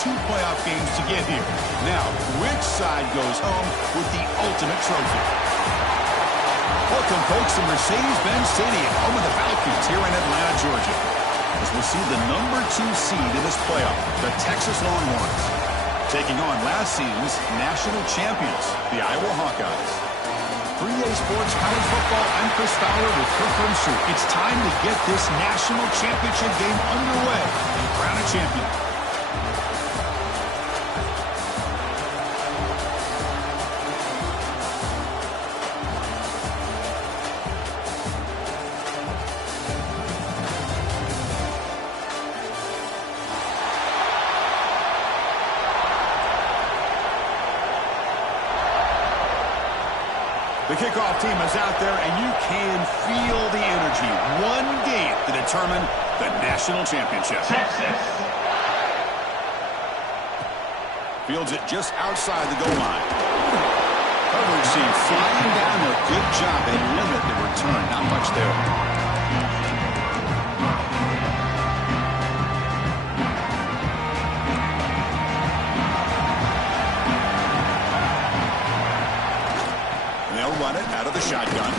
2 playoff games to get here. Now, which side goes home with the ultimate trophy? Welcome, folks, to Mercedes-Benz Stadium, home of the Falcons here in Atlanta, Georgia, as we'll see the number 2 seed in this playoff, the Texas Longhorns, taking on last season's national champions, the Iowa Hawkeyes. 3A Sports College Football, I'm Chris Fowler with Kirk Herbstreit. It's time to get this national championship game underway and crown a champion. The kickoff team is out there, and you can feel the energy. One game to determine the national championship. Texas. Fields it just outside the goal line. Coverage team flying down there. Good job. They limit the return. Not much there. Run it out of the shotgun.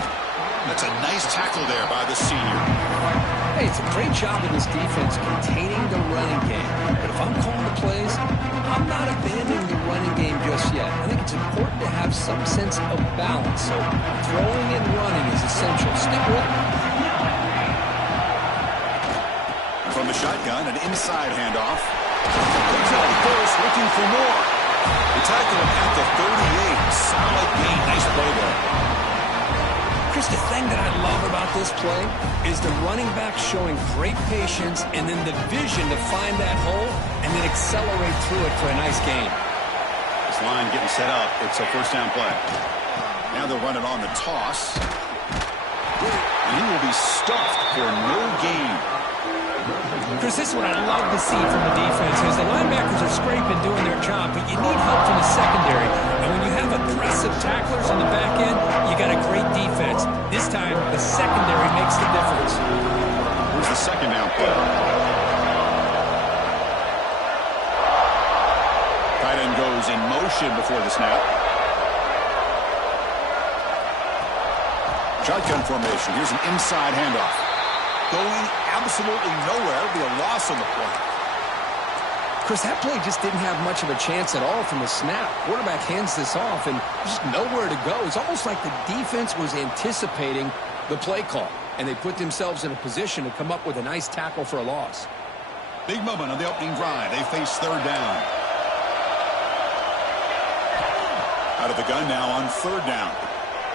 That's a nice tackle there by the senior. Hey, it's a great job in this defense containing the running game. But if I'm calling the plays, I'm not abandoning the running game just yet. I think it's important to have some sense of balance. So throwing and running is essential. Stick with it. From the shotgun, an inside handoff. He's on first, looking for more. The tackle at the 38. Solid gain. Nice play there. Chris, the thing that I love about this play is the running back showing great patience and then the vision to find that hole and then accelerate through it for a nice gain. This line getting set up. It's a first down play. Now they'll run it on the toss. And he will be stuffed for no gain. Chris, this is what I love to see from the defense is the linebackers are scraping, doing their job, but you need help from the secondary. And when you have aggressive tacklers on the back end, you got a great defense. This time, the secondary makes the difference. Here's the second down play. Tight end goes in motion before the snap. Shotgun formation. Here's an inside handoff. Going absolutely nowhere. It'll be a loss on the play. Chris, that play just didn't have much of a chance at all from the snap. Quarterback hands this off, and just nowhere to go. It's almost like the defense was anticipating the play call, and they put themselves in a position to come up with a nice tackle for a loss. Big moment on the opening drive. They face third down. Out of the gun now on third down.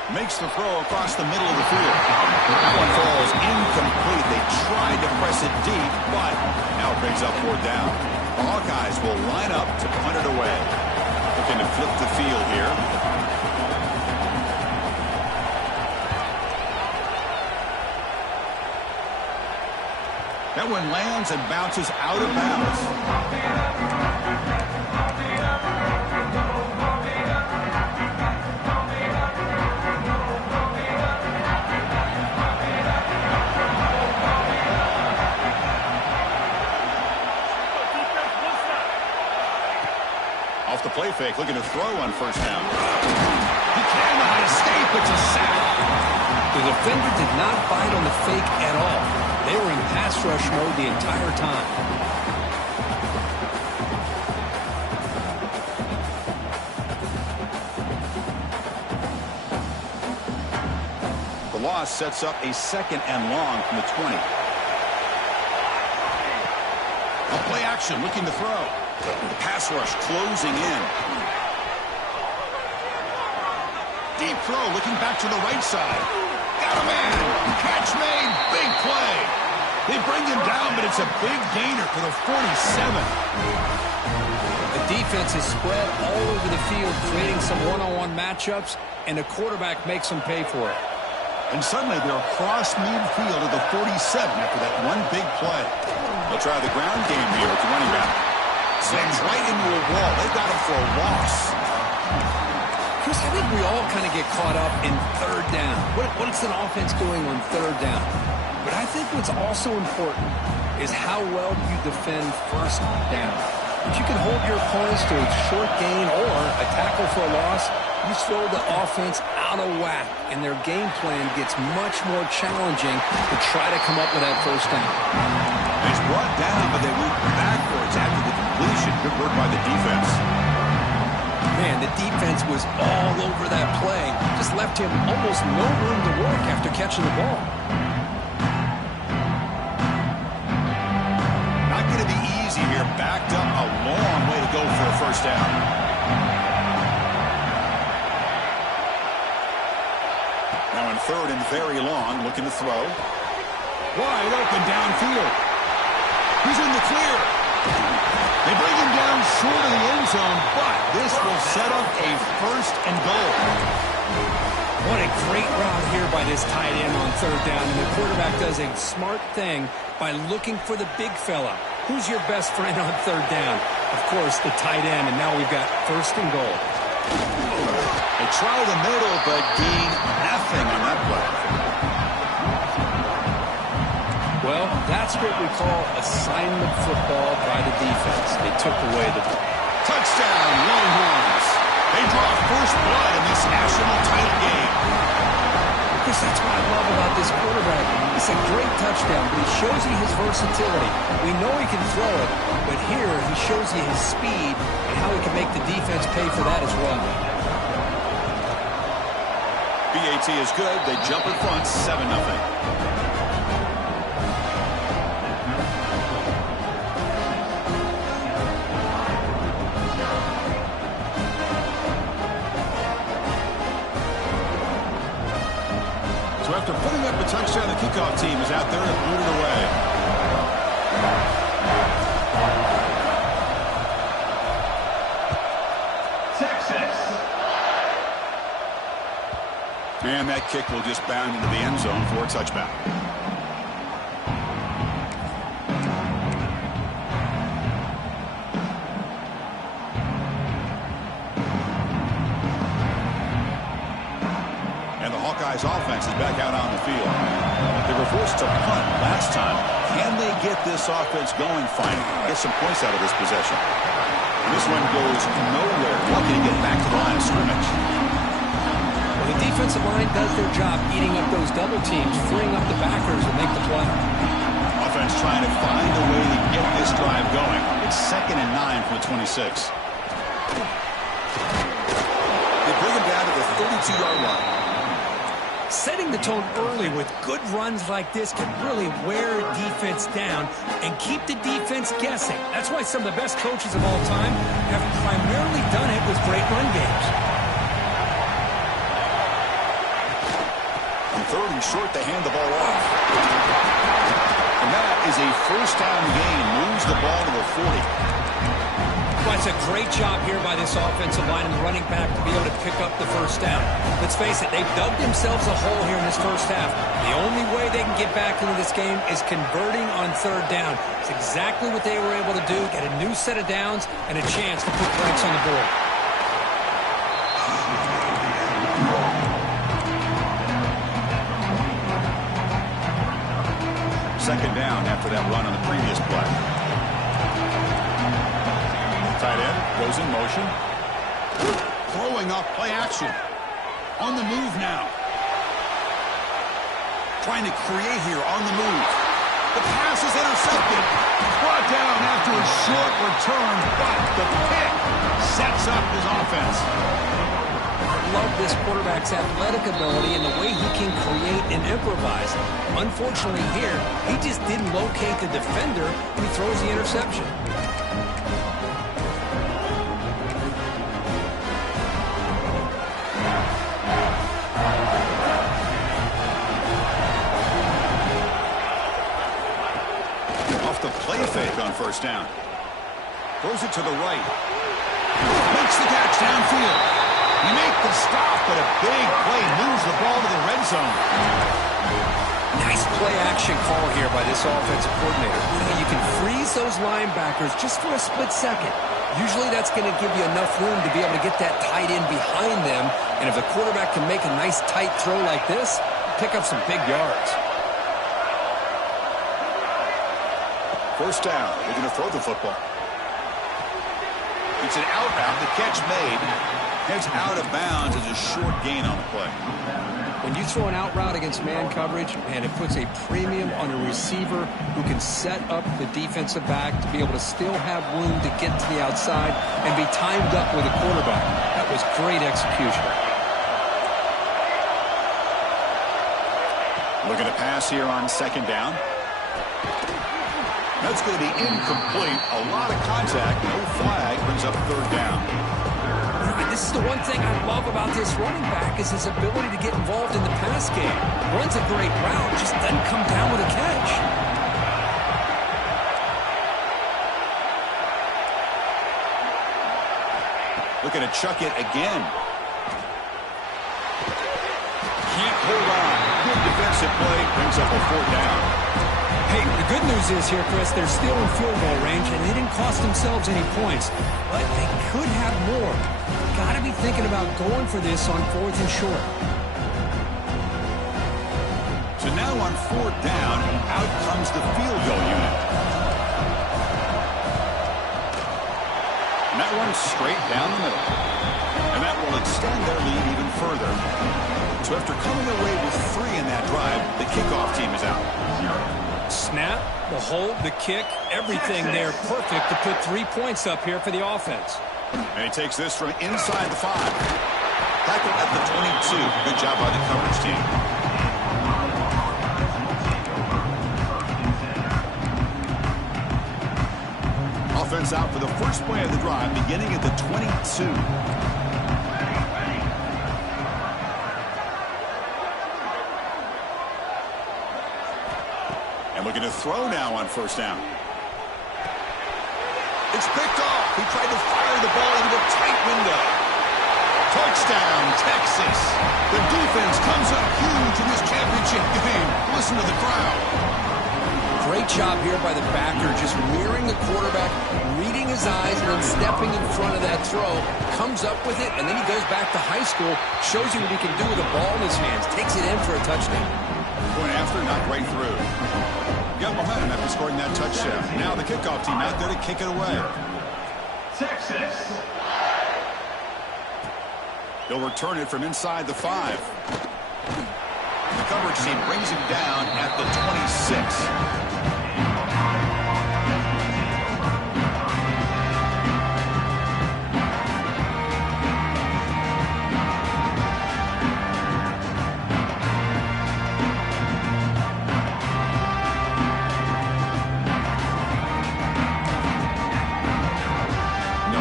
Makes the throw across the middle of the field. That one falls incomplete. They tried to press it deep, but now it brings up fourth down. The Hawkeyes will line up to punt it away. Looking to flip the field here. That one lands and bounces out of bounds. Off the play fake, looking to throw on first down. He cannot escape. It's a sack. The defender did not bite on the fake at all. They were in pass rush mode the entire time. The loss sets up a second and long from the 20. A play action, looking to throw. The pass rush closing in. Deep throw, looking back to the right side. Got a man. Catch made. Big play. They bring him down, but it's a big gainer for the 47. The defense is spread all over the field, creating some one-on-one matchups, and the quarterback makes them pay for it. And suddenly they're across midfield at the 47 after that one big play. They'll try the ground game here with the running back. Slings right into a wall. They've got him for a loss. Chris, I think we all kind of get caught up in third down. What's an offense doing on third down? But I think what's also important is how well you defend first down. If you can hold your opponents to a short gain or a tackle for a loss, you throw the offense out of whack, and their game plan gets much more challenging to try to come up with that first down. He's brought down, but they went backwards after the completion. Good work by the defense. Man, the defense was all over that play. Just left him almost no room to work after catching the ball. Not going to be easy here. Backed up a long way to go for a first down. Now in third and very long, looking to throw. Wide open downfield. He's in the clear. They bring him down short of the end zone, but this will set up a first and goal. What a great route here by this tight end on third down, and the quarterback does a smart thing by looking for the big fella. Who's your best friend on third down? Of course, the tight end, and now we've got first and goal. They try the middle, but gain nothing on that play. Well, that's what we call assignment football by the defense. They took away the ball. Touchdown, Longhorns. They draw first blood in this national title game. Because that's what I love about this quarterback. It's a great touchdown, but he shows you his versatility. We know he can throw it, but here he shows you his speed and how he can make the defense pay for that as well. BAT is good. They jump in front, 7-0. So after putting up a touchdown, the kickoff team is out there to boot it away. Texas. And that kick will just bound into the end zone for a touchback. Hawkeyes offense is back out on the field. They were forced to punt last time. Can they get this offense going finally? Get some points out of this possession. And this one goes nowhere. Lucky to get back to the line of scrimmage. Well, the defensive line does their job eating up those double teams, freeing up the backers to make the play. Offense trying to find a way to get this drive going. It's 2nd and 9 from the 26. They bring him down to the 32-yard line. Setting the tone early with good runs like this can really wear defense down and keep the defense guessing. That's why some of the best coaches of all time have primarily done it with great run games. On third and short, they hand the ball off. And that is a first down gain. Moves the ball to the 40. Well, it's a great job here by this offensive line and the running back to be able to pick up the first down. Let's face it, they've dug themselves a hole here in this first half. The only way they can get back into this game is converting on third down. It's exactly what they were able to do, get a new set of downs and a chance to put points on the board. Second down after that run on the previous play. Tight end goes in motion. Throwing off play action. On the move now. Trying to create here on the move. The pass is intercepted. Brought down after a short return, but the pick sets up his offense. I love this quarterback's athletic ability and the way he can create and improvise. Unfortunately here, he just didn't locate the defender and he throws the interception. Play fake on first down. Throws it to the right. Makes the catch downfield. You make the stop, but a big play moves the ball to the red zone. Nice play action call here by this offensive coordinator. You can freeze those linebackers just for a split second. Usually that's going to give you enough room to be able to get that tight end behind them. And if the quarterback can make a nice tight throw like this, pick up some big yards. First down. They're going to throw the football. It's an out route. The catch made. Heads out of bounds as a short gain on the play. When you throw an out route against man coverage, man, it puts a premium on a receiver who can set up the defensive back to be able to still have room to get to the outside and be timed up with a quarterback. That was great execution. Looking to pass here on second down. That's going to be incomplete. A lot of contact. No flag. Brings up third down. This is the one thing I love about this running back is his ability to get involved in the pass game. Runs a great route, just doesn't come down with a catch. Looking to chuck it again. Can't hold on. Good defensive play. Brings up a fourth down. Hey, the good news is here, Chris, they're still in field goal range, and they didn't cost themselves any points. But they could have more. Got to be thinking about going for this on fourth and short. So now on fourth down, out comes the field goal unit. And that one's straight down the middle. And that will extend their lead even further. So after coming away with 3 in that drive, the kickoff team is out. Snap, the hold, the kick, everything there perfect to put 3 points up here for the offense. And he takes this from inside the 5. Tackle at the 22. Good job by the coverage team. Offense out for the first play of the drive, beginning at the 22. And looking to throw now on first down. It's picked off. He tried to fire the ball into a tight window. Touchdown, Texas. The defense comes up huge in this championship game. Listen to the crowd. Great job here by the backer, just mirroring the quarterback, reading his eyes, and then stepping in front of that throw. Comes up with it, and then he goes back to high school, shows you what he can do with a ball in his hands. Takes it in for a touchdown. Going after, not right through. Got momentum after scoring that touchdown. Now the kickoff team out there to kick it away. Texas. They'll return it from inside the 5. The coverage team brings him down at the 26.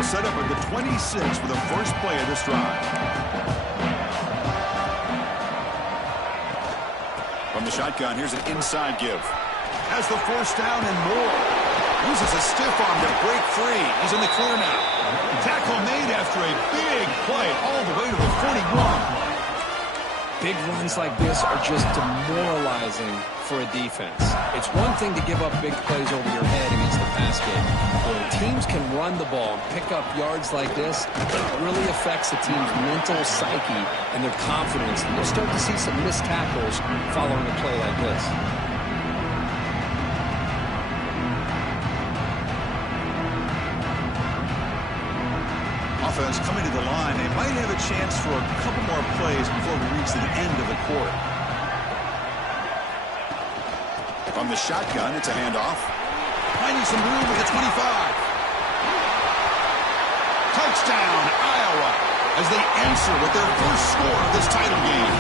Set up at the 26 for the first play of this drive. From the shotgun, here's an inside give. Has the first down and more. Uses a stiff arm to break free. He's in the clear now. Tackle made after a big play all the way to the 41. Big runs like this are just demoralizing for a defense. It's one thing to give up big plays over your head against the pass game. When teams can run the ball and pick up yards like this, it really affects the team's mental psyche and their confidence. And you'll start to see some missed tackles following a play like this. Offense coming to the line. They might have a chance for a couple more plays before we reach the end of the quarter. From the shotgun, it's a handoff. Finding some room at the 25. Touchdown, Iowa, as they answer with their first score of this title game.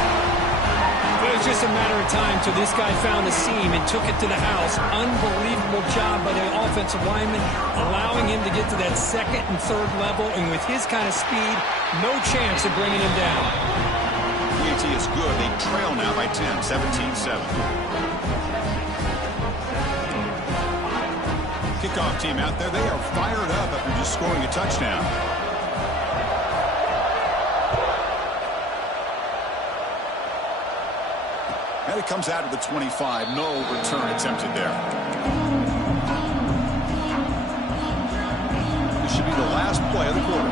It was just a matter of time till this guy found the seam and took it to the house. Unbelievable job by the offensive lineman, allowing him to get to that second and third level. And with his kind of speed, no chance of bringing him down. PAT is good. They trail now by 10, 17-7. Kickoff team out there. They are fired up after just scoring a touchdown. And it comes out of the 25. No return attempted there. This should be the last play of the quarter.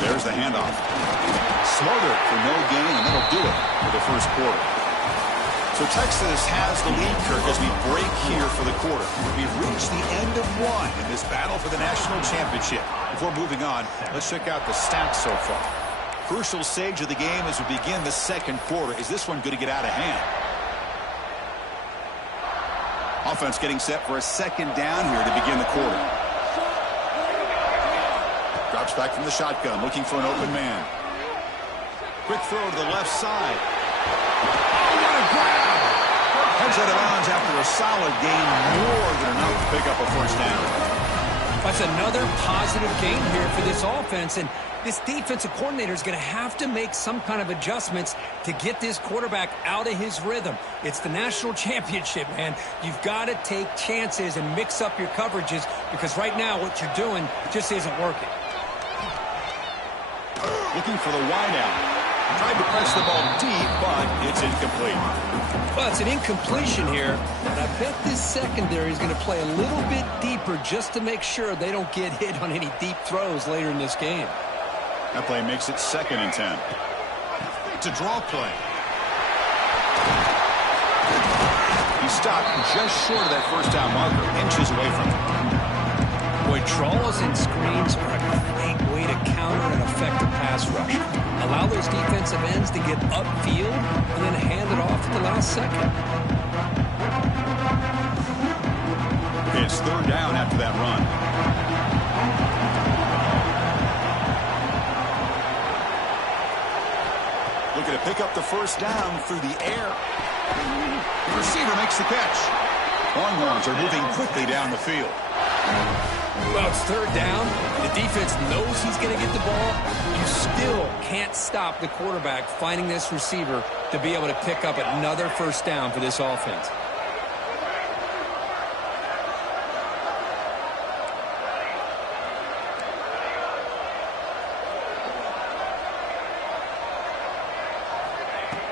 There's the handoff. Smothered for no gain, and that'll do it. for the first quarter. So Texas has the lead, Kirk, as we break here for the quarter. We've reached the end of one in this battle for the national championship. Before moving on, let's check out the stats so far. Crucial stage of the game as we begin the second quarter. Is this one going to get out of hand? Offense getting set for a second down here to begin the quarter. Drops back from the shotgun, looking for an open man. Quick throw to the left side. Oh, what a grab! Heads out of bounds after a solid gain, more than enough to pick up a first down. That's another positive gain here for this offense, and this defensive coordinator is going to have to make some kind of adjustments to get this quarterback out of his rhythm. It's the national championship, man. You've got to take chances and mix up your coverages because right now what you're doing just isn't working. Looking for the wideout. Tried to press the ball deep, but it's incomplete. Well, it's an incompletion here, and I bet this secondary is going to play a little bit deeper just to make sure they don't get hit on any deep throws later in this game. That play makes it 2nd and 10. It's a draw play. He stopped just short of that first down marker, inches away from it. Boy, draws and screens are a great way to counter an effective pass rush. Allow those defensive ends to get upfield and then hand it off at the last second. Okay, it's 3rd down after that run. Looking to pick up the first down through the air. The receiver makes the catch. Longhorns are moving quickly down the field. Well, it's 3rd down. The defense knows he's going to get the ball. You still can't stop the quarterback finding this receiver to be able to pick up another first down for this offense.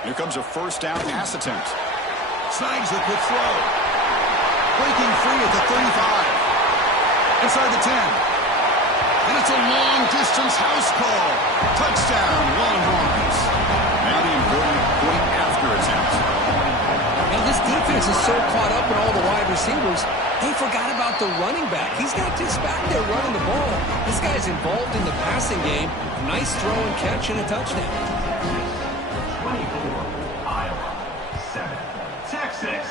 Here comes a first down pass attempt. Snags the quick throw. Breaking free at the 35. Inside the 10. And it's a long-distance house call. Touchdown, Longhorns. Natty important point after attempt. Now, this defense is so caught up in all the wide receivers, they forgot about the running back. He's not just back there running the ball. This guy's involved in the passing game. Nice throw and catch and a touchdown. 24, Iowa, 7, Texas.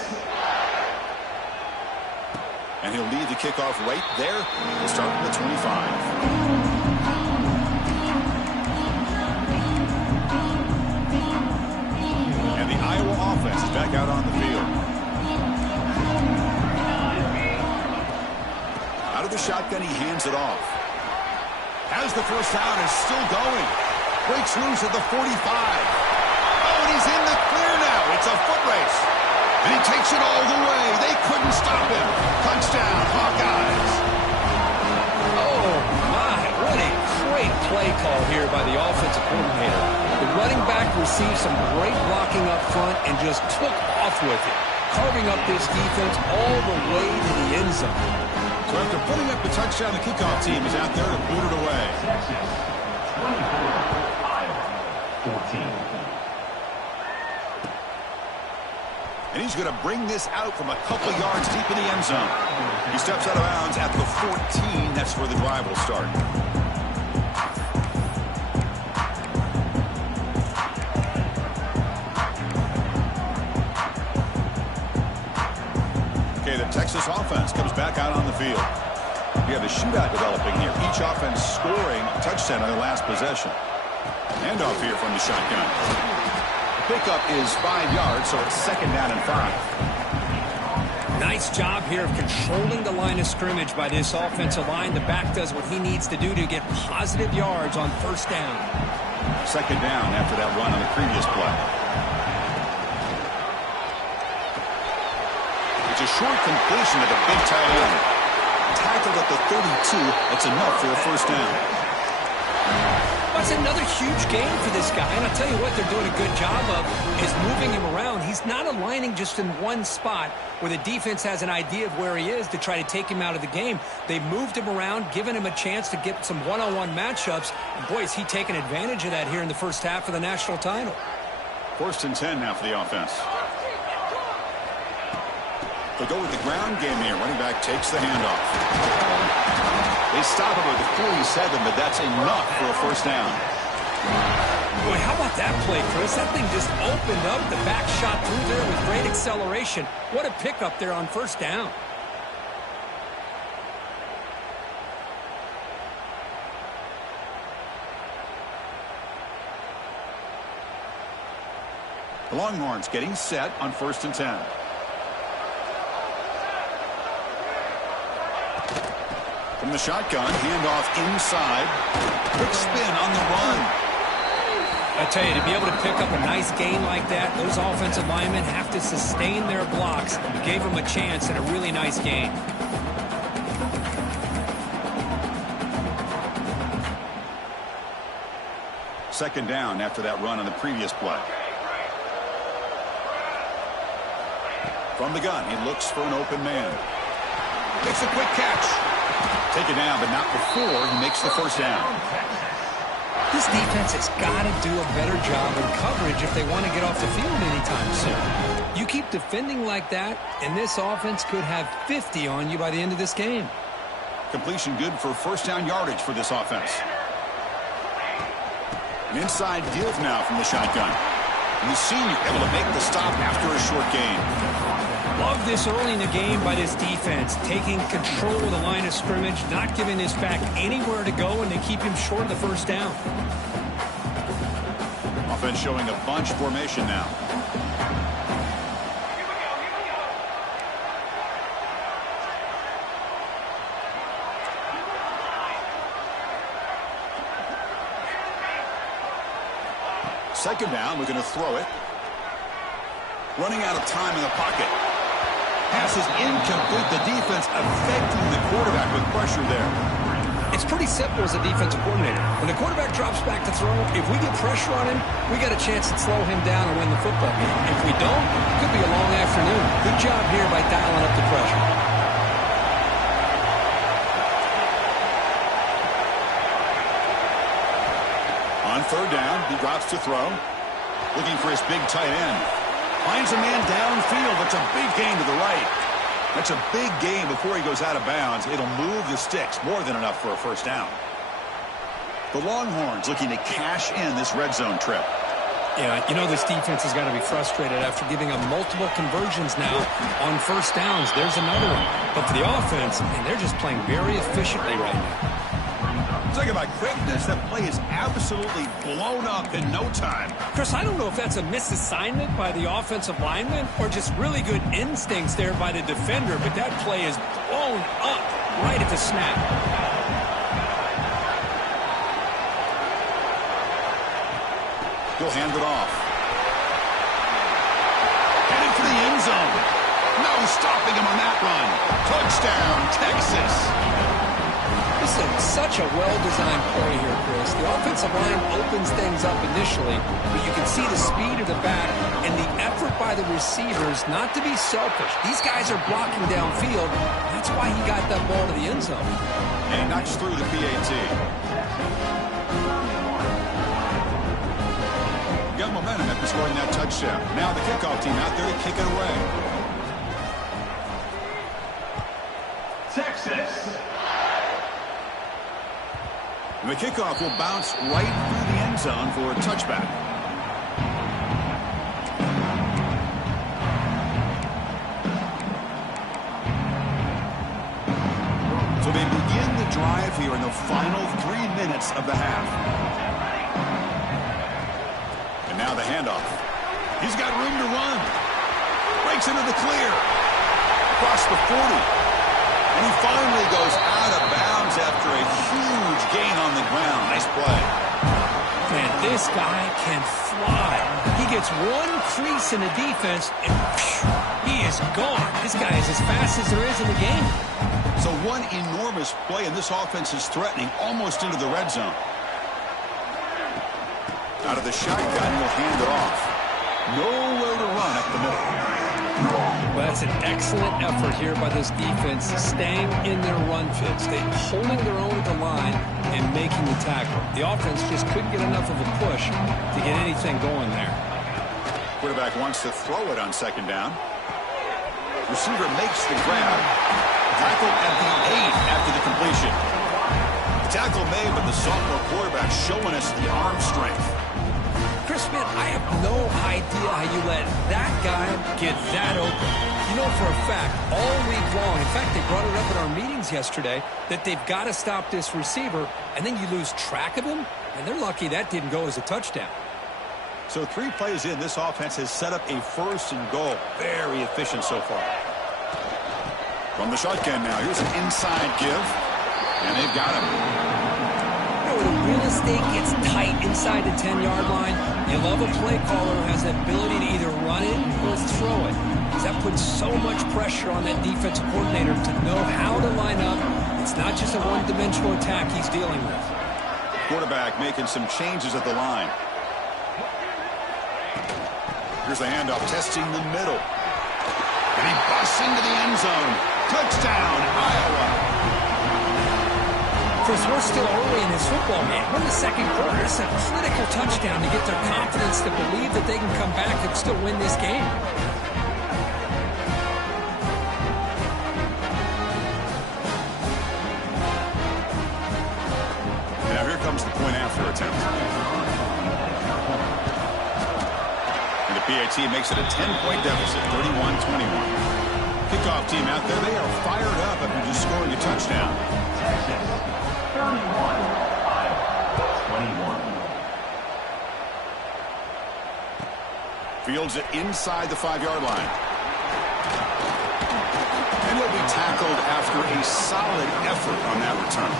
And he'll lead the kickoff right there. We'll start at the 25. And the Iowa offense is back out on the field. Out of the shotgun, he hands it off. Has the first down, is still going. Breaks loose at the 45. Oh, and he's in the clear now. It's a foot race. And he takes it all the way. They couldn't stop him. Touchdown, Hawkeyes. Oh, my. What a great play call here by the offensive coordinator. The running back received some great blocking up front and just took off with it, carving up this defense all the way to the end zone. So after putting up the touchdown, the kickoff team is out there to boot it away. Texas, 24, Iowa, 14. And he's going to bring this out from a couple yards deep in the end zone. He steps out of bounds at the 14. That's where the drive will start. Okay, the Texas offense comes back out on the field. We have a shootout developing here. Each offense scoring a touchdown on their last possession. Handoff here from the shotgun. Pickup is 5 yards, so it's 2nd down and 5. Nice job here of controlling the line of scrimmage by this offensive line. The back does what he needs to do to get positive yards on first down. 2nd down after that run on the previous play. It's a short completion to the big tight end. Tackled at the 32. That's enough for a first down. That's another huge game for this guy. And I'll tell you what they're doing a good job of is moving him around. He's not aligning just in one spot where the defense has an idea of where he is to try to take him out of the game. They've moved him around, given him a chance to get some one-on-one matchups. And boy, is he taking advantage of that here in the first half of the national title. First and 10 now for the offense. They'll go with the ground game here. Running back takes the handoff. They stop him at the 47, but that's enough for a first down. Boy, how about that play, Chris? That thing just opened up. The back shot through there with great acceleration. What a pickup there on first down. The Longhorns getting set on first and 10. From the shotgun, handoff inside. Quick spin on the run. I tell you, to be able to pick up a nice gain like that, those offensive linemen have to sustain their blocks. Gave them a chance and a really nice gain. Second down after that run on the previous play. From the gun, he looks for an open man. Makes a quick catch. Taken down, but not before he makes the first down. This defense has got to do a better job in coverage if they want to get off the field anytime soon. You keep defending like that, and this offense could have 50 on you by the end of this game. Completion good for first down yardage for this offense. An inside give now from the shotgun. And the senior able to make the stop after a short gain. Love this early in the game by this defense, taking control of the line of scrimmage, not giving this back anywhere to go, and they keep him short of the first down. Offense showing a bunch formation now. Second down, we're going to throw it. Running out of time in the pocket. Pass is incomplete. The defense affecting the quarterback with pressure there. It's pretty simple as a defensive coordinator. When the quarterback drops back to throw, if we get pressure on him, we got a chance to slow him down and win the football game. If we don't, it could be a long afternoon. Good job here by dialing up the pressure. On third down, he drops to throw. Looking for his big tight end. Finds a man downfield. That's a big gain to the right. That's a big gain before he goes out of bounds. It'll move the sticks. More than enough for a first down. The Longhorns looking to cash in this red zone trip. Yeah, you know this defense has got to be frustrated after giving up multiple conversions now on first downs. There's another one. But for the offense, man, they're just playing very efficiently right now. Talking about quickness, that play is absolutely blown up in no time. Chris, I don't know if that's a misassignment by the offensive lineman or just really good instincts there by the defender, but that play is blown up right at the snap. He'll hand it off. Headed for the end zone. No stopping him on that run. Touchdown, Texas. This is such a well-designed play here, Chris. The offensive line opens things up initially, but you can see the speed of the back and the effort by the receivers not to be selfish. These guys are blocking downfield. That's why he got that ball to the end zone. And he knocks through the PAT. Got momentum after scoring that touchdown. Now the kickoff team out there to kick it away. Texas. And the kickoff will bounce right through the end zone for a touchback. So they begin the drive here in the final 3 minutes of the half. And now the handoff. He's got room to run. Breaks into the clear. Across the 40. And he finally goes out of bounds after a huge gain on the ground. Nice play. Man, this guy can fly. He gets one crease in the defense, and he is gone. This guy is as fast as there is in the game. So one enormous play, and this offense is threatening almost into the red zone. Out of the shotgun, he'll hand it off. Nowhere to run up the middle. Well, that's an excellent effort here by this defense, staying in their run fits. They're holding their own at the line and making the tackle. The offense just couldn't get enough of a push to get anything going there. Quarterback wants to throw it on second down. Receiver makes the grab. Tackle at the 8 after the completion. The tackle made, but the sophomore quarterback showing us the arm strength. Chris, man, I have no idea how you let that guy get that open. You know for a fact, all week long, in fact, they brought it up in our meetings yesterday, that they've got to stop this receiver, and then you lose track of him, and they're lucky that didn't go as a touchdown. So 3 plays in, this offense has set up a 1st and goal. Very efficient so far. From the shotgun now, here's an inside give, and they've got him. When the real estate gets tight inside the 10-yard line, you love a play caller who has the ability to either run it or throw it. Because that puts so much pressure on that defensive coordinator to know how to line up. It's not just a one-dimensional attack he's dealing with. Quarterback making some changes at the line. Here's the handoff, testing the middle. And he busts into the end zone. Touchdown, Iowa. Chris, we're still early in this football game. We're in the second quarter. It's a critical touchdown to get their confidence to believe that they can come back and still win this game. Now here comes the point after attempt. And the PAT makes it a 10-point deficit, 31-21. Kickoff team out there, they are fired up after just scoring a touchdown. Texas, 31, Iowa, 21. Fields it inside the 5-yard line. And he'll be tackled after a solid effort on that return.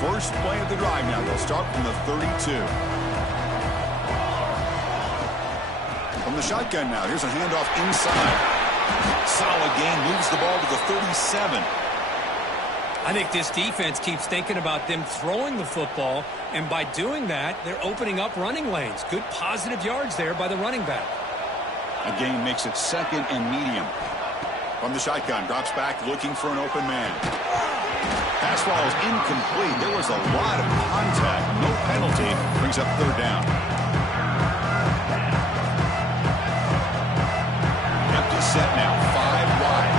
First play of the drive now. They'll start from the 32. From the shotgun now. Here's a handoff inside. Solid gain. Moves the ball to the 37. I think this defense keeps thinking about them throwing the football, and by doing that, they're opening up running lanes. Good positive yards there by the running back. A gain makes it 2nd and medium. From the shotgun, drops back looking for an open man. Pass ball is incomplete. There was a lot of contact. No penalty. Brings up 3rd down. Empty set now. 5 wide.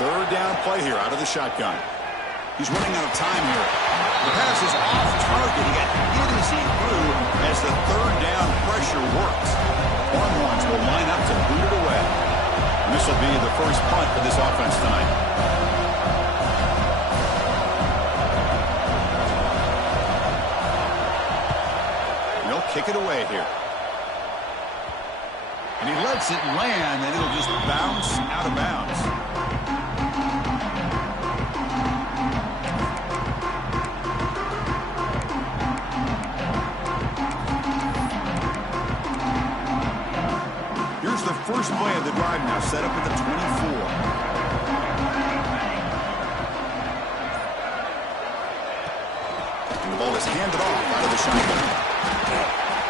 Third down play here out of the shotgun. He's running out of time here. The pass is off target. He got hit as he threw as the 3rd down pressure works. Longhorns will line up to boot it away. And this will be the first punt for this offense tonight. And they'll kick it away here. And he lets it land, and it'll just bounce out of bounds. First play of the drive now, set up at the 24. And the ball is handed off out of the shotgun.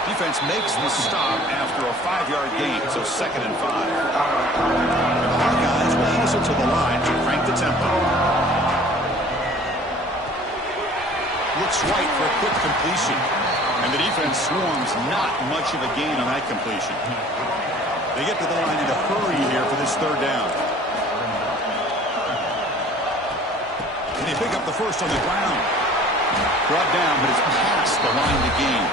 Defense makes the stop after a 5-yard gain, so 2nd and 5. And the Hawkeyes will ease it to the line to crank the tempo. Looks right for a quick completion. And the defense swarms not much of a gain on that completion. They get to the line in a hurry here for this 3rd down. And they pick up the first on the ground. Brought down, but it's past the line to gain.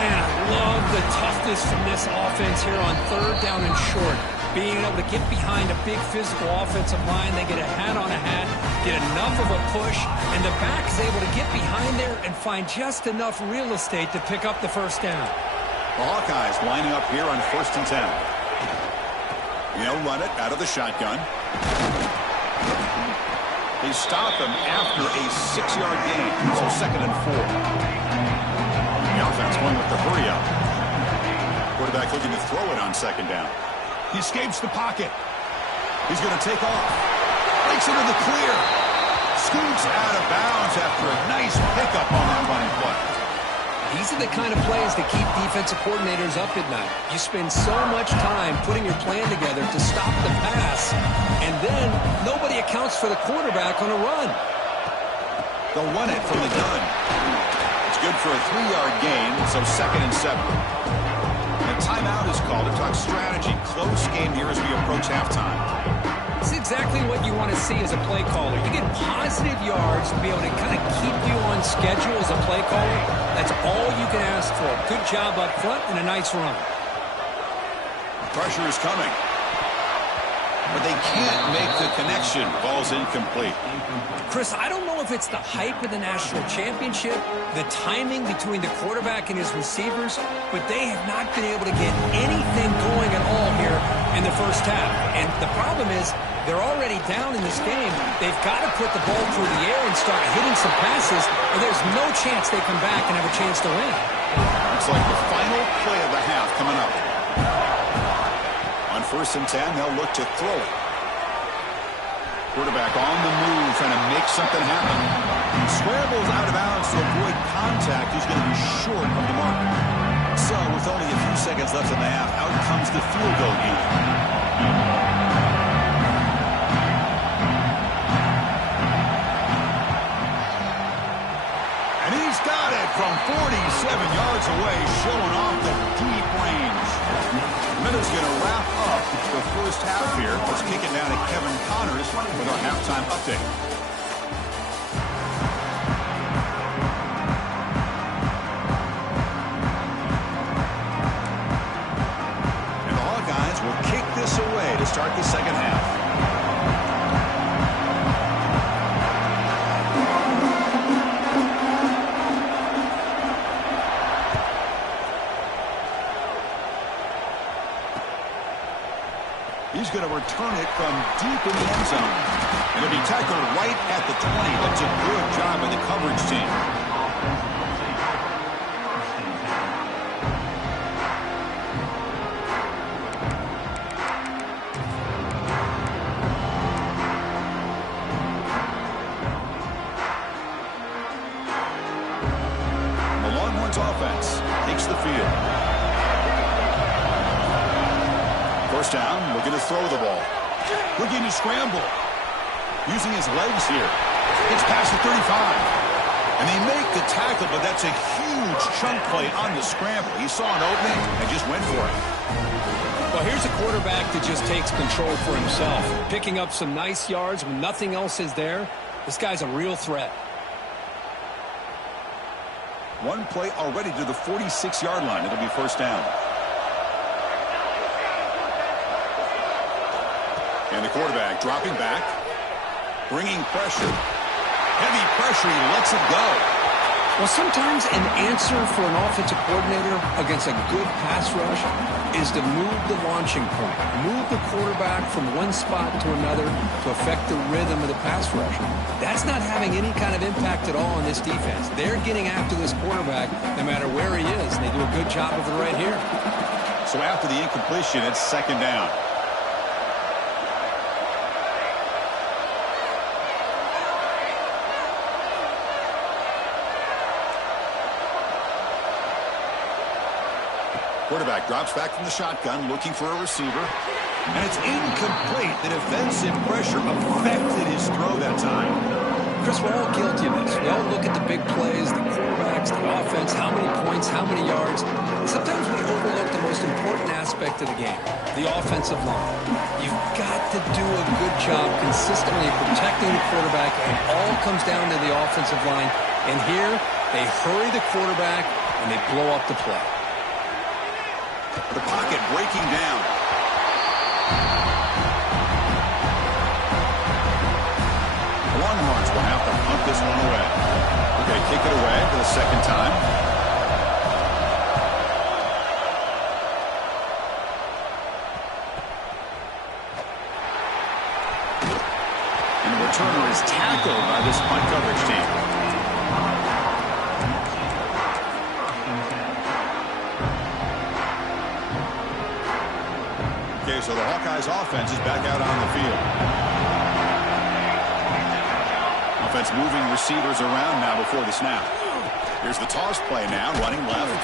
Man, I love the toughness from this offense here on 3rd down and short. Being able to get behind a big physical offensive line. They get a hat on a hat, get enough of a push, and the back is able to get behind there and find just enough real estate to pick up the first down. The Hawkeyes lining up here on 1st and 10. They'll run it out of the shotgun. They stop him after a 6-yard gain, so 2nd and 4. The offense going with the hurry up. Quarterback looking to throw it on 2nd down. He escapes the pocket. He's going to take off. Breaks into the clear. Scoots out of bounds after a nice pickup on that running play. These are the kind of plays that keep defensive coordinators up at night. You spend so much time putting your plan together to stop the pass, and then nobody accounts for the quarterback on a run. They'll run it from the gun. It's good for a 3-yard gain, so 2nd and 7. And a timeout is called to talk strategy. Close game here as we approach halftime. It's exactly what you want to see as a play caller. You get positive yards to be able to kind of keep you on schedule as a play caller. That's all you can ask for. Good job up front and a nice run. Pressure is coming. But they can't make the connection. Ball's incomplete. Chris, I don't know if it's the hype of the national championship, the timing between the quarterback and his receivers, but they have not been able to get anything going at all here in the first half. And the problem is they're already down in this game. They've got to put the ball through the air and start hitting some passes, or there's no chance they come back and have a chance to win. Looks like the final play of the half coming up. On 1st and 10, they'll look to throw it. Quarterback on the move, trying to make something happen. Scrambles out of bounds to avoid contact. He's going to be short of the mark. So, with only a few seconds left in the half, out comes the field goal unit. And he's got it from 47 yards away, showing off the deep range. Minutes going to wrap up the first half here. Let's kick it down to Kevin Connors with our halftime update. And the Hawkeyes will kick this away to start the second half. He's going to return it from deep in the end zone. And it'll be tackled right at the 20. That's a good job by the coverage team. The Longhorns offense takes the field. First down, looking to throw the ball. Looking to scramble. Using his legs here. Gets past the 35. And they make the tackle, but that's a huge chunk play on the scramble. He saw an opening and just went for it. Well, here's a quarterback that just takes control for himself. Picking up some nice yards when nothing else is there. This guy's a real threat. One play already to the 46-yard line. It'll be first down. And the quarterback dropping back, bringing pressure. Heavy pressure, he lets it go. Well, sometimes an answer for an offensive coordinator against a good pass rush is to move the launching point, move the quarterback from one spot to another to affect the rhythm of the pass rush. That's not having any kind of impact at all on this defense. They're getting after this quarterback no matter where he is, and they do a good job of it right here. So after the incompletion, it's second down. Quarterback drops back from the shotgun, looking for a receiver. And it's incomplete. The defensive pressure affected his throw that time. Chris, we're all guilty of this. We all look at the big plays, the quarterbacks, the offense, how many points, how many yards. Sometimes we overlook the most important aspect of the game, the offensive line. You've got to do a good job consistently protecting the quarterback, and it all comes down to the offensive line. And here, they hurry the quarterback, and they blow up the play. The pocket breaking down. The Longhorns will have to punt this one away. Okay, kick it away for the second time. And the returner is tackled by this punt coverage team. Okay, so the Hawkeyes offense is back out on the field. Offense moving receivers around now before the snap. Here's the toss play now, running left.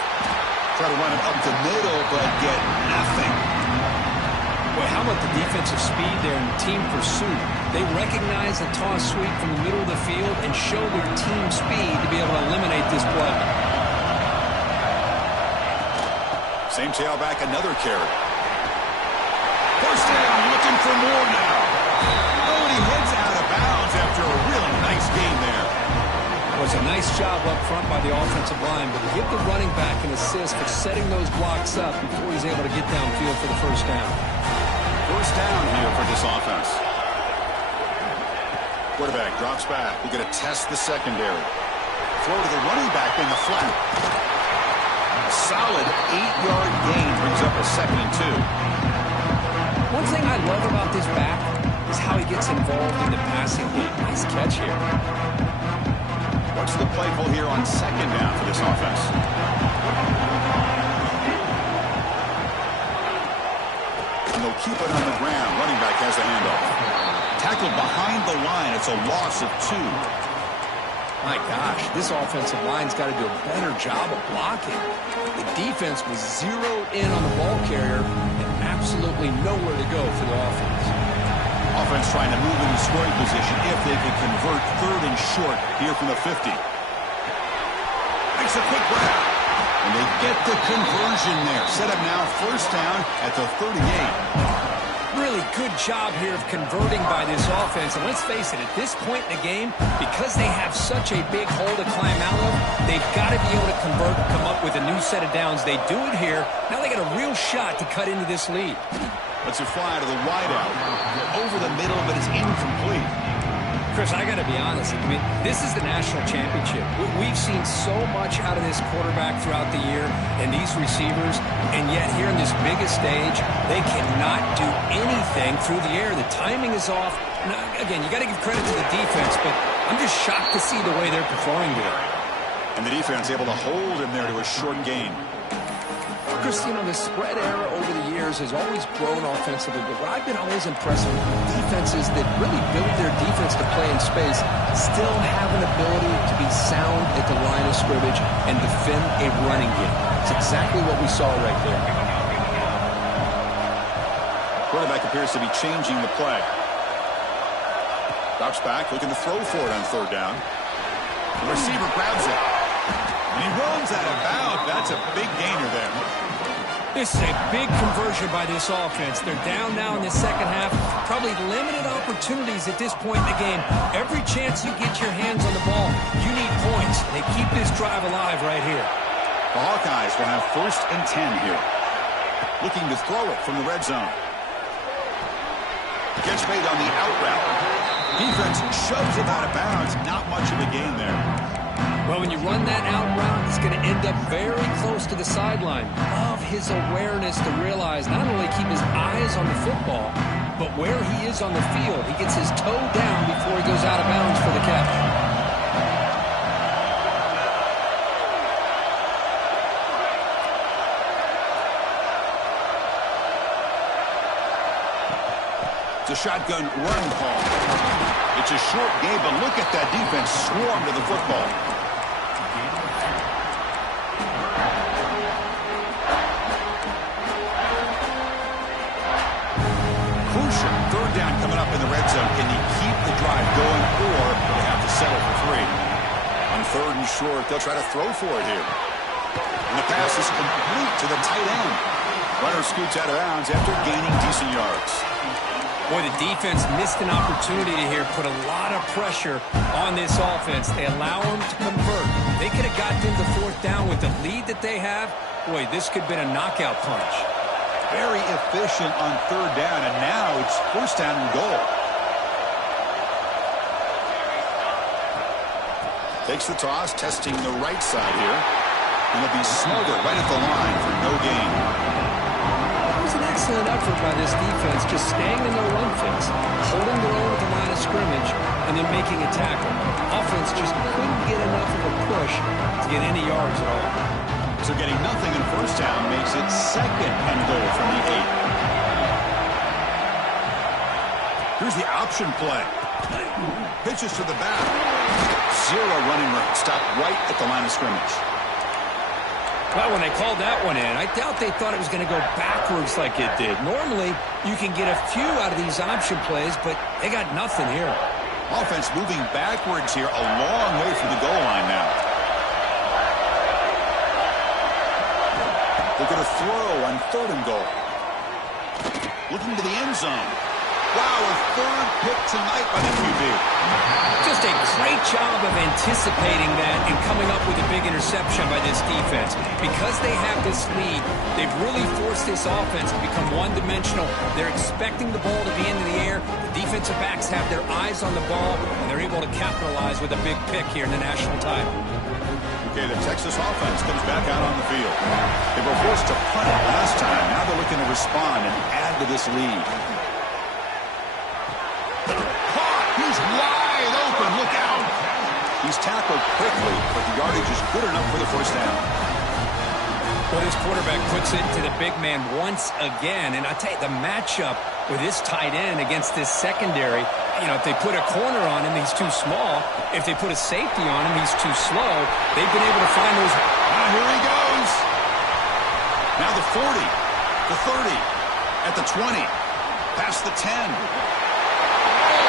Try to run it up the middle, but get nothing. Boy, how about the defensive speed there in team pursuit? They recognize the toss sweep from the middle of the field and show their team speed to be able to eliminate this play. Same tailback, another carry. First down, looking for more now. Oh, and he heads out of bounds after a really nice gain there. It was a nice job up front by the offensive line, but give the running back an assist for setting those blocks up before he's able to get downfield for the first down. First down here for this offense. Quarterback drops back. He's going to test the secondary. Throw to the running back in the flat. A solid 8-yard gain brings up a 2nd and 2. One thing I love about this back is how he gets involved in the passing game. Nice catch here. What's the play call here on 2nd down for this offense? And they'll keep it on the ground. Running back has the handoff. Tackled behind the line. It's a loss of 2. My gosh, this offensive line's got to do a better job of blocking. The defense was zeroed in on the ball carrier and absolutely nowhere to go for the offense. Offense trying to move into scoring position if they can convert 3rd and short here from the 50. Makes a quick grab. And they get the conversion there. Set up now, first down at the 38. Really good job here of converting by this offense. And let's face it, at this point in the game, because they have such a big hole to climb out of, they've got to be able to convert and come up with a new set of downs. They do it here. Now they got a real shot to cut into this lead. Let's a fly to the wideout. Over the middle, but it's incomplete. Chris, I got to be honest. I mean, this is the national championship. We've seen so much out of this quarterback throughout the year and these receivers, and yet here in this biggest stage, they cannot do anything through the air. The timing is off. Now, again, you got to give credit to the defense, but I'm just shocked to see the way they're performing today. And the defense able to hold him there to a short gain. Chris, you know, the spread era over the years has always grown offensively, but what I've been always impressed with defenses that really build their defense to play in space still have an ability to be sound at the line of scrimmage and defend a running game. It's exactly what we saw right there. Quarterback appears to be changing the play. Drops back, looking to throw for it on 3rd down. The receiver grabs it. And he runs out of bounds. That's a big gainer there. This is a big conversion by this offense. They're down now in the second half. Probably limited opportunities at this point in the game. Every chance you get your hands on the ball, you need points. They keep this drive alive right here. The Hawkeyes will have 1st and 10 here. Looking to throw it from the red zone. Gets made on the out route. Defense shoves him out of bounds. Not much of a gain there. Well, when you run that out route, it's going to end up very close to the sideline. Love his awareness to realize not only keep his eyes on the football, but where he is on the field. He gets his toe down before he goes out of bounds for the catch. It's a shotgun run call. It's a short game, but look at that defense swarm to the football. Crucial. 3rd down coming up in the red zone. Can he keep the drive going, or do they have to settle for 3? On 3rd and short, they'll try to throw for it here. And the pass is complete to the tight end. Runner scoots out of bounds after gaining decent yards. Boy, the defense missed an opportunity to here, put a lot of pressure on this offense. They allow them to convert. They could have gotten into 4th down with the lead that they have. Boy, this could have been a knockout punch. Very efficient on 3rd down, and now it's 1st down and goal. Takes the toss, testing the right side here. And it'll be smothered right at the line for no gain. It was an excellent effort by this defense, just staying in their run fix, holding their own at the line of scrimmage, and then making a tackle. Offense just couldn't get enough of a push to get any yards at all. So getting nothing in 1st down makes it 2nd and goal from the 8. Here's the option play. Pitches to the back. Zero running room. Stopped right at the line of scrimmage. Well, when they called that one in, I doubt they thought it was going to go backwards like it did. Normally, you can get a few out of these option plays, but they got nothing here. Offense moving backwards here, a long way from the goal line now. They're going to throw on 3rd and goal. Looking to the end zone. Wow, a 3rd pick tonight by the QB. Just a great job of anticipating that and coming up with a big interception by this defense. Because they have this lead, they've really forced this offense to become one-dimensional. They're expecting the ball to be into the air. The defensive backs have their eyes on the ball, and they're able to capitalize with a big pick here in the national title. Okay, the Texas offense comes back out on the field. They were forced to punt it last time. Now they're looking to respond and add to this lead. He's wide open. Look out. He's tackled quickly, but the yardage is good enough for the first down. Well, this quarterback puts it to the big man once again. And I tell you, the matchup with this tight end against this secondary, you know, if they put a corner on him, he's too small. If they put a safety on him, he's too slow. They've been able to find those. Here he goes. Now the 40, the 30, at the 20, past the 10.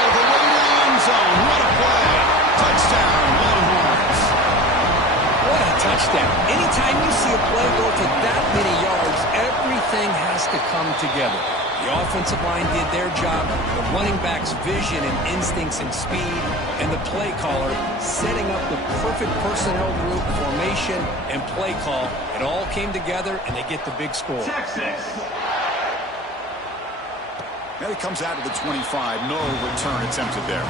The way to the end zone. What a play. Touchdown, Longhorns. What a touchdown. Anytime you see a play go for that many yards, everything has to come together. The offensive line did their job, the running back's vision and instincts and speed, and the play caller setting up the perfect personnel group, formation, and play call. It all came together, and they get the big score. Texas. Now he comes out of the 25. No return attempted there.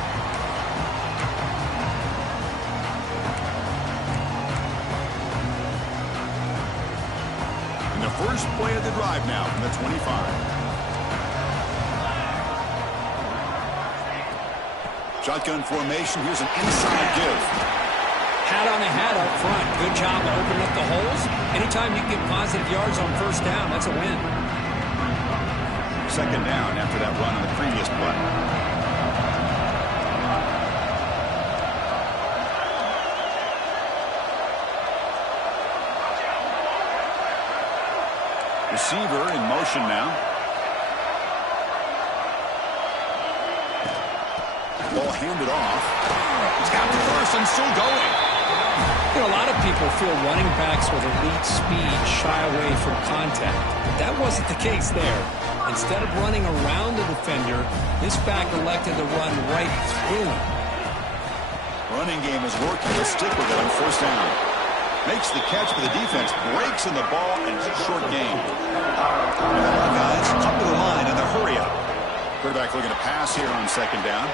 And the first play of the drive now from the 25. Shotgun formation. Here's an inside give. Hat on the hat up front. Good job of opening up the holes. Anytime you can get positive yards on first down, that's a win. Second down after that run on the previous play. Receiver in motion now. Ball handed off. He's got the first and still going. You know, a lot of people feel running backs with elite speed shy away from contact. That wasn't the case there. Instead of running around the defender, this back elected to run right through him. Running game is working. He'll stick with it on first down. Makes the catch, but the defense breaks in the ball, and it's a short game. And the Buckeyes come to the line in the hurry up. Quarterback looking to pass here on second down.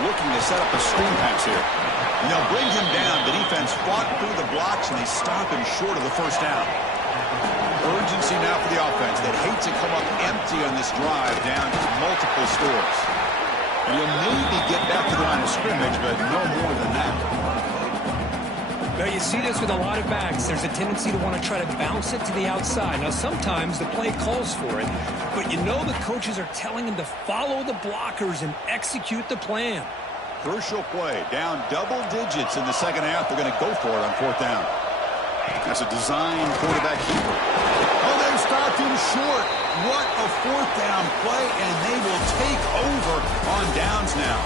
Looking to set up a screen pass here. And they'll bring him down. The defense fought through the blocks, and they stop him short of the first down. Urgency now for the offense. They'd hate to come up empty on this drive down to multiple scores. And you'll maybe get back to the line of scrimmage, but no more than that. Now, you see this with a lot of backs. There's a tendency to want to try to bounce it to the outside. Now, sometimes the play calls for it, but you know the coaches are telling them to follow the blockers and execute the plan. Crucial play. Down double digits in the second half. They're going to go for it on fourth down. That's a design quarterback keeper. Oh, they've stopped him short. What a fourth down play, and they will take over on downs now.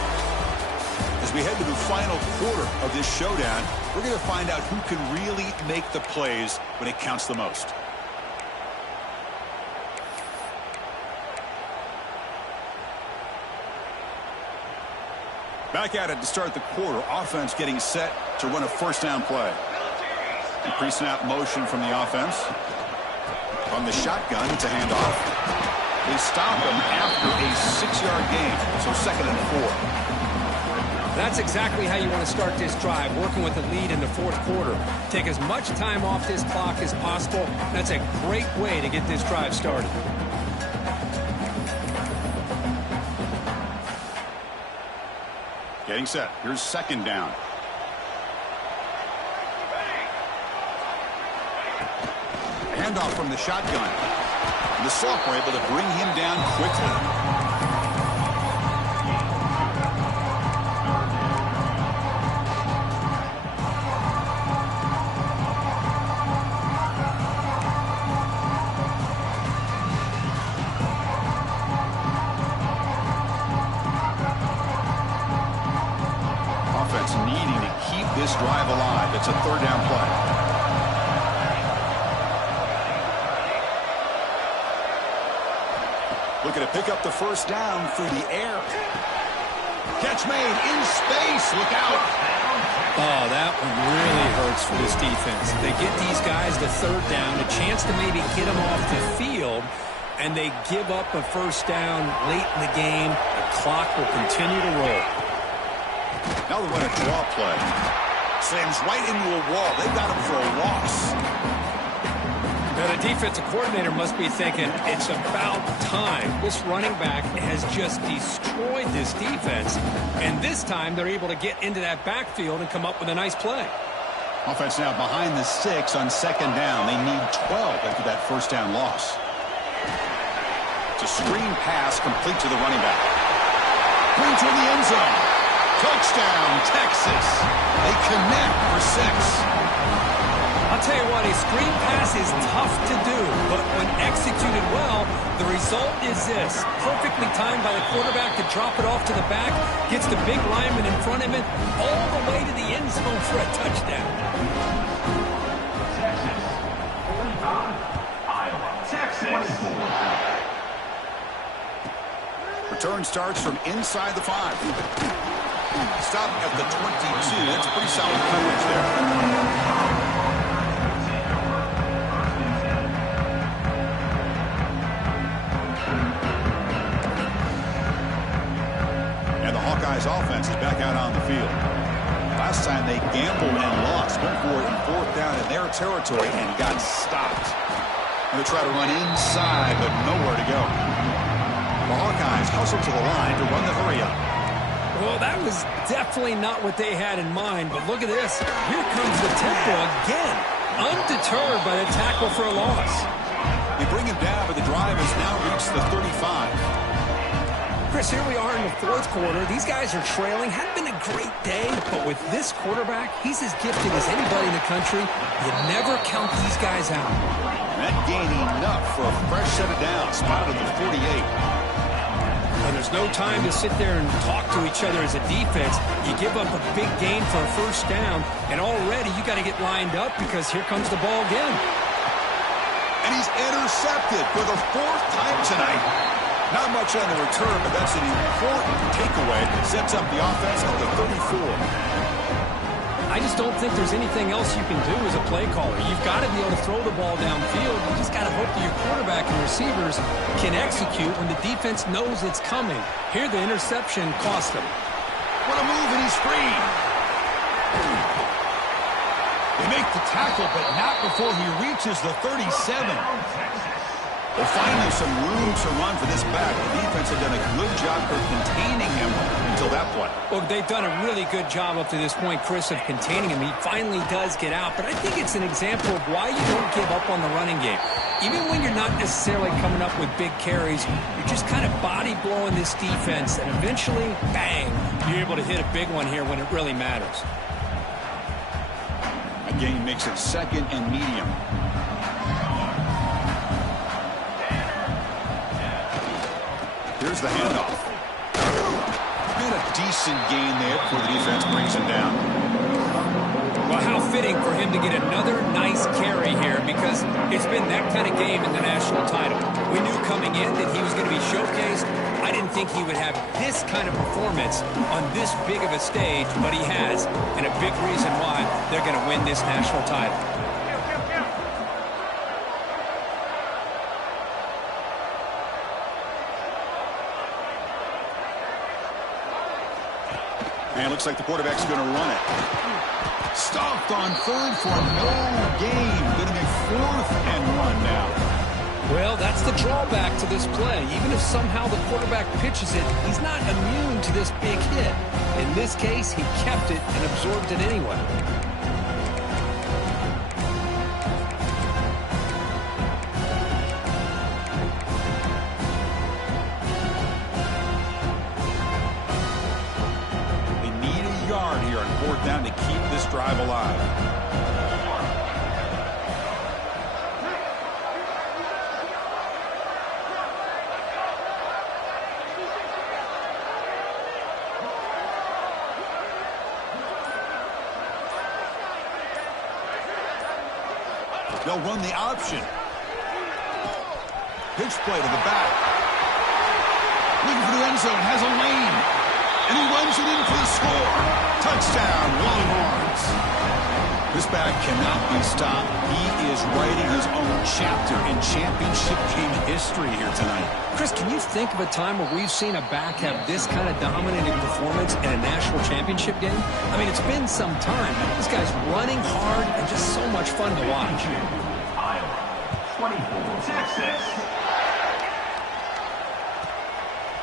As we head to the final quarter of this showdown, we're going to find out who can really make the plays when it counts the most. Back at it to start the quarter. Offense getting set to run a first down play. Pre-snap motion from the offense. On the shotgun, it's a handoff. They stop him after a 6-yard gain, so second and 4. That's exactly how you want to start this drive, working with the lead in the fourth quarter. Take as much time off this clock as possible. That's a great way to get this drive started. Getting set. Here's second down. Handoff from the shotgun. The Soft were able to bring him down quickly. it's a third down play. Looking to pick up the first down through the air. Catch made in space. Look out. Oh, that one really hurts for this defense. They get these guys the third down, a chance to maybe get them off the field, and they give up a first down late in the game. The clock will continue to roll. Now they run a draw play. Slams right into a wall. They got him for a loss. Now, the defensive coordinator must be thinking, it's about time. This running back has just destroyed this defense, and this time they're able to get into that backfield and come up with a nice play. Offense now behind the 6 on second down. They need 12 after that first down loss. It's a screen pass complete to the running back. Going toward the end zone. Touchdown, Texas. They connect for 6. I'll tell you what, a screen pass is tough to do, but when executed well, the result is this. Perfectly timed by the quarterback to drop it off to the back, gets the big lineman in front of him, all the way to the end zone for a touchdown. Texas. 45. Iowa. Texas. Return starts from inside the 5. Stop at the 22. That's pretty solid coverage there. Hawkeyes offense is back out on the field. Last time they gambled and lost. Went for it in fourth down in their territory and got stopped. They try to run inside, but nowhere to go. The Hawkeyes hustle to the line to run the hurry up. Well, that was definitely not what they had in mind, but look at this. Here comes the tempo again. Undeterred by the tackle for a loss. They bring him down, but the drive has now reached the 35. Chris, here we are in the fourth quarter. These guys are trailing. Hadn't been a great day, but with this quarterback, he's as gifted as anybody in the country. You never count these guys out. That gained enough for a fresh set of downs. Spotted the 48. And there's no time to sit there and talk to each other as a defense. You give up a big gain for a first down, and already you got to get lined up because here comes the ball again. And he's intercepted for the 4th time tonight. Not much on the return, but that's an important takeaway. Sets up the offense at the 34. I just don't think there's anything else you can do as a play caller. You've got to be able to throw the ball downfield. You just got to hope that your quarterback and receivers can execute when the defense knows it's coming. Here, the interception cost them. What a move, and he's free. They make the tackle, but not before he reaches the 37. Well, finally some room to run for this back. The defense had done a good job for containing him until that point. Well, they've done a really good job up to this point, Chris, of containing him. He finally does get out, but I think it's an example of why you don't give up on the running game. Even when you're not necessarily coming up with big carries, you're just kind of body blowing this defense, and eventually, bang, you're able to hit a big one here when it really matters. A gain makes it 2nd and medium. Here's the handoff. And a decent gain there before the defense brings him down. Well, how fitting for him to get another nice carry here because it's been that kind of game in the national title. We knew coming in that he was going to be showcased. I didn't think he would have this kind of performance on this big of a stage, but he has, and a big reason why they're going to win this national title. And it looks like the quarterback's going to run it. Stopped on 3rd for no gain. Going to be 4th and 1 now. Well, that's the drawback to this play. Even if somehow the quarterback pitches it, he's not immune to this big hit. In this case, he kept it and absorbed it anyway. Here on 4th down to keep this drive alive. They'll run the option. Pitch play to the back. Looking for the end zone. Has a lane. And he runs it in for the score. Touchdown, Longhorns. This back cannot be stopped. He is writing his own chapter in championship game history here tonight. Chris, can you think of a time where we've seen a back have this kind of dominating performance in a national championship game? I mean, it's been some time. This guy's running hard and just so much fun to watch. Iowa, 24, Texas.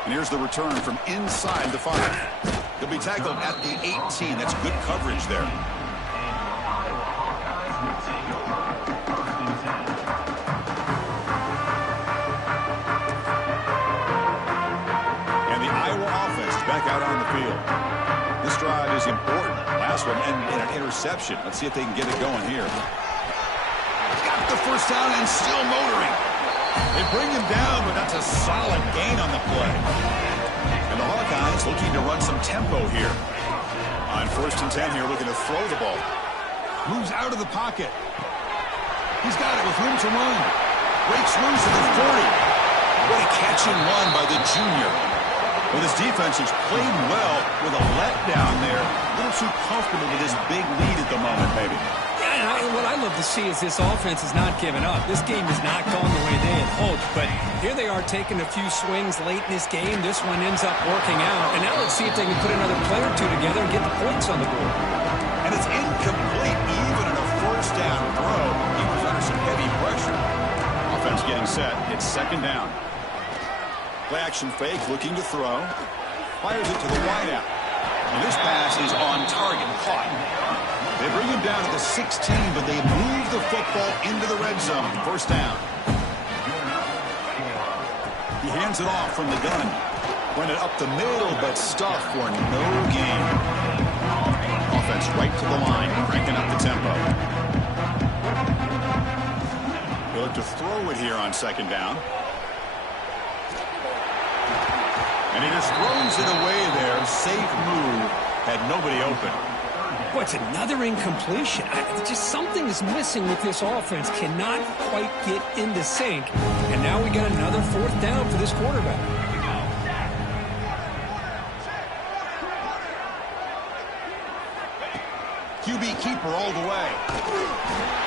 And here's the return from inside the 5. He'll be tackled at the 18. That's good coverage there. And the Iowa offense is back out on the field. This drive is important. Last one ended in an interception. Let's see if they can get it going here. Got the first down and still motoring. They bring him down, but that's a solid gain on the play. And the Hawkeyes looking to run some tempo here. On 1st and 10 here, looking to throw the ball. Moves out of the pocket. He's got it with room to run. Breaks loose at the 40. What a catch and run by the junior. Well, this defense has played well with a letdown there. A little too comfortable with this big lead at the moment, maybe. Yeah, and what I love to see is this offense is not giving up. This game has not gone the way they had hoped, but here they are taking a few swings late in this game. This one ends up working out, and now let's see if they can put another play or two together and get the points on the board. And it's incomplete, even in a first down throw. He was under some heavy pressure. Offense getting set. It's 2nd down. Play action fake, looking to throw. Fires it to the wideout. And this pass is on target, caught. They bring him down to the 16, but they move the football into the red zone. 1st down. He hands it off from the gun. Run it up the middle, but stuffed for no gain. Offense right to the line, cranking up the tempo. He'll look to throw it here on 2nd down. And he just throws it away there. Safe move. Had nobody open. Boy, it's another incompletion. Just something is missing with this offense. Cannot quite get into sync. And now we got another 4th down for this quarterback. QB keeper all the way.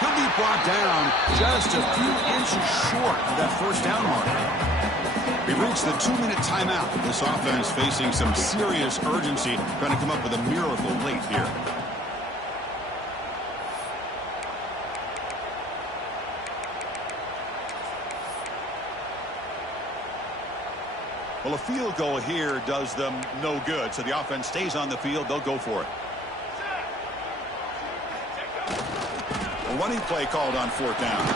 He'll be brought down just a few inches short of that 1st down mark. We reached the 2-minute timeout. This offense facing some serious urgency, trying to come up with a miracle late here. Well, a field goal here does them no good, so the offense stays on the field. They'll go for it. A running play called on 4th down.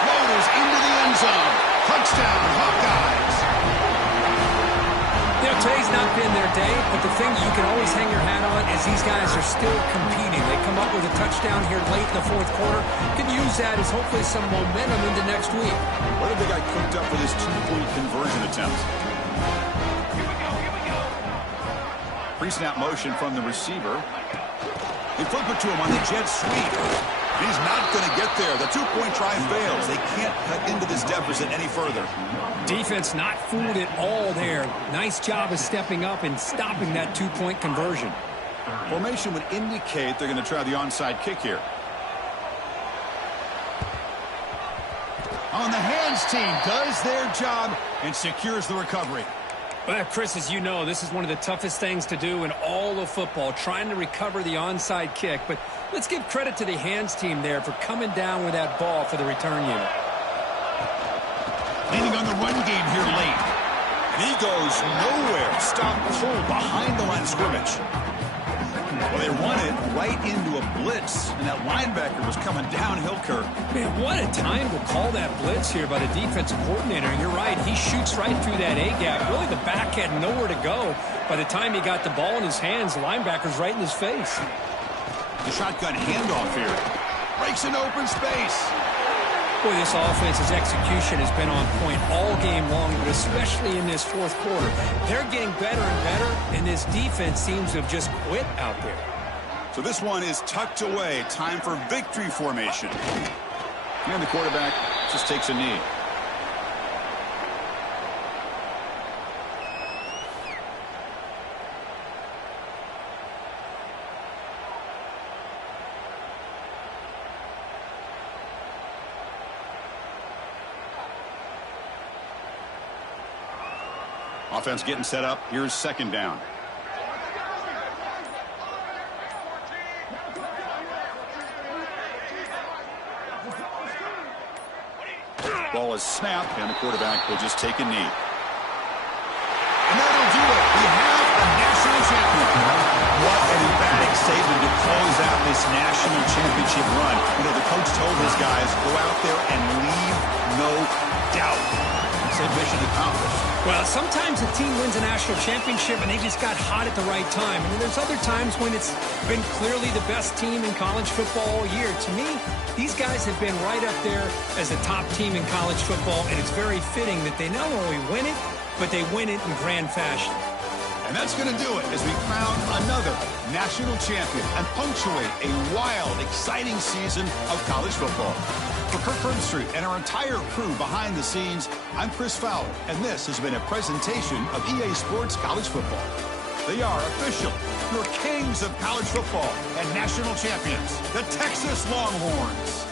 Floaters into the end zone. Touchdown, Hawkeyes. You know, today's not been their day, but the thing you can always hang your hat on is these guys are still competing. They come up with a touchdown here late in the 4th quarter. Can use that as hopefully some momentum into next week. What have they got cooked up for this 2-point conversion attempt? Pre-snap motion from the receiver. They flip it to him on the jet sweep. He's not going to get there. The 2-point try fails. They can't cut into this deficit any further. Defense not fooled at all there. Nice job of stepping up and stopping that 2-point conversion. Formation would indicate they're going to try the onside kick here. On the hands team does their job and secures the recovery. Well, Chris, as you know, this is one of the toughest things to do in all of football, trying to recover the onside kick. But let's give credit to the hands team there for coming down with that ball for the return unit. Leaning on the run game here late. And he goes nowhere. Stop pull behind the line of scrimmage. Well, they run it right into a blitz, and that linebacker was coming downhill, Kirk. Man, what a time to call that blitz here by the defensive coordinator. You're right, he shoots right through that A-gap. Really, the back had nowhere to go. By the time he got the ball in his hands, the linebacker's right in his face. The shotgun handoff here. Breaks an open space. Boy, this offense's execution has been on point all game long, but especially in this 4th quarter. They're getting better and better, and this defense seems to have just quit out there. So this one is tucked away. Time for victory formation. And the quarterback just takes a knee. Offense getting set up. Here's second down. Ball is snapped, and the quarterback will just take a knee. And that'll do it. We have a national champion. What an emphatic statement to close out this national championship run. You know, the coach told his guys, go out there and leave no doubt. It's a mission accomplished. Well, sometimes a team wins a national championship and they just got hot at the right time. And then there's other times when it's been clearly the best team in college football all year. To me, these guys have been right up there as the top team in college football, and it's very fitting that they not only win it, but they win it in grand fashion. And that's going to do it as we crown another national champion and punctuate a wild, exciting season of college football. For Kirk Herbstreit and our entire crew behind the scenes, I'm Chris Fowler, and this has been a presentation of EA Sports College Football. They are official, your kings of college football and national champions, the Texas Longhorns.